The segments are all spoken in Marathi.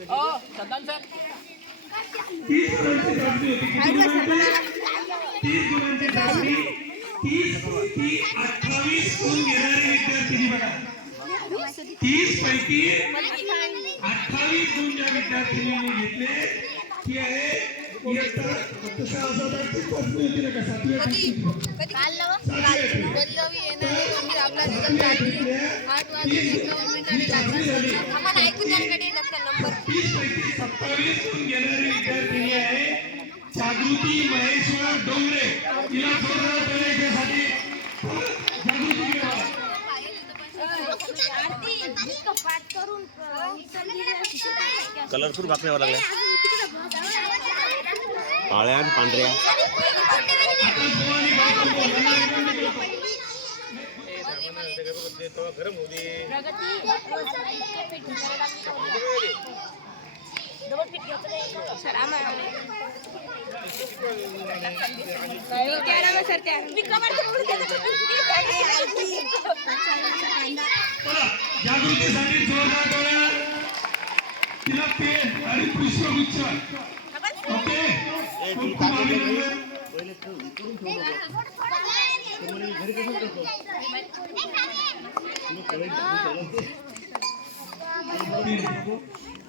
सदान सर 30 गुणांची चाचणी होती. किती गुणांची? 30 गुणांची चाचणी. 30 पैकी 28 गुण घेणारे विद्यार्थी बघा. 30 पैकी 28 गुण ज्या विद्यार्थिनींनी घेतले ती आहे इयत्ता 6वी चाचणी होती ना का 7वी तीस पैकी 27 गुण घेणारी विद्यार्थिनी आहे जागृती महेश्वर डोंगरे. तिला जोरदार देण्यासाठी कलरफुल बातम्या लागल्या काळ्या आणि पांढऱ्या. गरम होऊ दे. जागृतीसाठी जोरदार डोळ्या. तिला पेन आणि पुष्पगुच्छ. ओके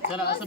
चला असं